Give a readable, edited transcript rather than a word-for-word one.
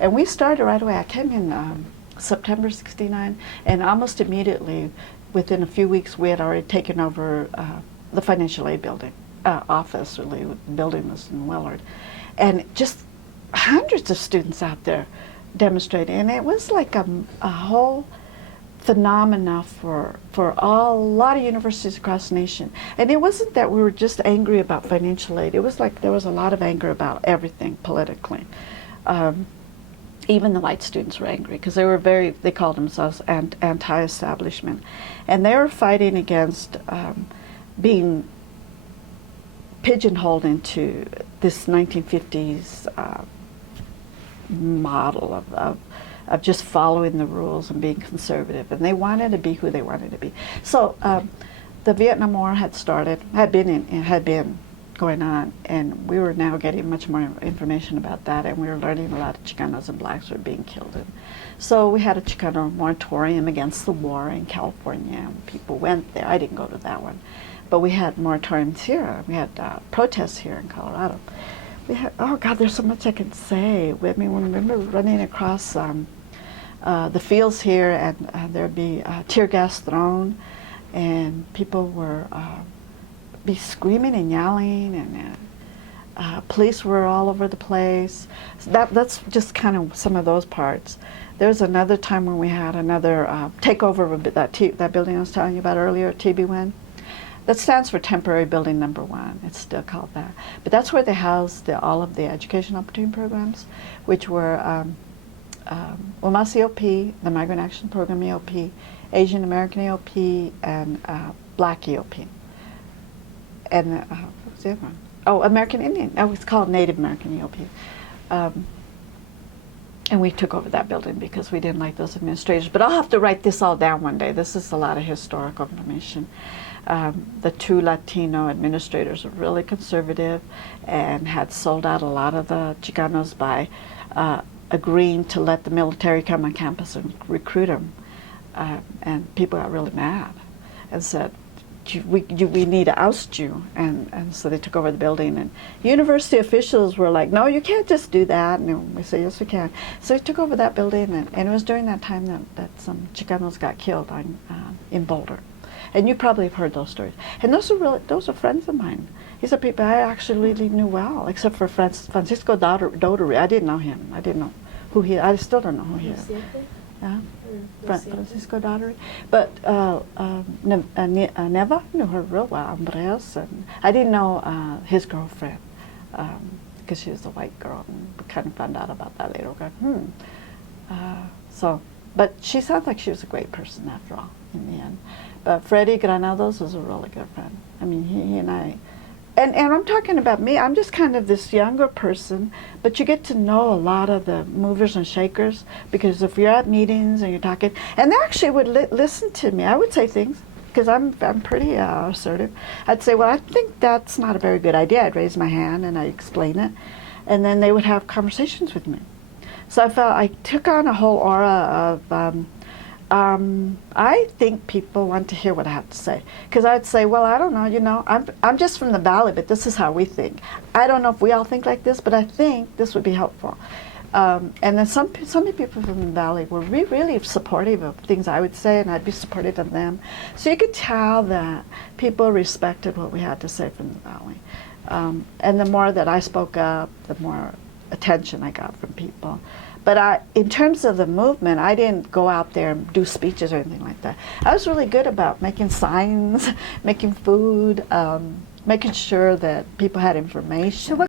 And we started right away. I came in September 69, and almost immediately, within a few weeks, we had already taken over the financial aid building, office, really. The building was in Willard. And just hundreds of students out there demonstrating. And it was like a whole phenomena for a lot of universities across the nation. And it wasn't that we were just angry about financial aid. It was like there was a lot of anger about everything politically. Even the white students were angry because they called themselves anti-establishment. And they were fighting against being pigeonholed into this 1950s model of just following the rules and being conservative, and they wanted to be who they wanted to be. So the Vietnam War had been going on, and we were now getting much more information about that, and we were learning a lot of Chicanos and blacks were being killed. And so we had a Chicano moratorium against the war in California, and people went there. I didn't go to that one, but we had moratoriums here. We had protests here in Colorado. We had, oh God, there's so much I can say. I mean, when I remember running across the fields here, and there'd be tear gas thrown, and people were be screaming and yelling, and police were all over the place. So that's just kind of some of those parts. There's another time when we had another takeover of that building I was telling you about earlier, TB1. That stands for Temporary Building Number 1. It's still called that. But that's where they housed all of the education opportunity programs, which were UMass EOP, the Migrant Action Program EOP, Asian American EOP, and Black EOP. And what was the other one? Oh, American Indian. Oh, it's called Native American EOP. And we took over that building because we didn't like those administrators. But I'll have to write this all down one day. This is a lot of historical information. The two Latino administrators were really conservative and had sold out a lot of the Chicanos by agreeing to let the military come on campus and recruit them. And people got really mad and said, we need to oust you. And so they took over the building. And university officials were like, no, you can't just do that. And we said, yes, we can. So they took over that building. And it was during that time that some Chicanos got killed in Boulder. And you probably have heard those stories. And those are friends of mine. These are people I actually really knew well, except for Francisco Dodori. I didn't know him. I didn't know who he is. I still don't know who he is. Yeah. Francisco Dodori. But Neva knew her real well, Andres. And I didn't know his girlfriend because she was a white girl. And we kind of found out about that later. But she sounds like she was a great person after all, in the end. But Freddie Granados was a really good friend. I mean, he and I, and I'm talking about me, I'm just kind of this younger person, but you get to know a lot of the movers and shakers, because if you're at meetings and you're talking, and they actually would listen to me. I would say things, because I'm pretty assertive. I'd say, well, I think that's not a very good idea. I'd raise my hand and I'd explain it, and then they would have conversations with me. So I took on a whole aura of, I think people want to hear what I have to say. Because I'd say, well, I don't know, I'm just from the Valley, but this is how we think. I don't know if we all think like this, but I think this would be helpful. And then some people from the Valley were really supportive of things I would say, and I'd be supportive of them. So you could tell that people respected what we had to say from the Valley. And the more that I spoke up, the more attention I got from people. But in terms of the movement, I didn't go out there and do speeches or anything like that. I was really good about making signs, making food, making sure that people had information. So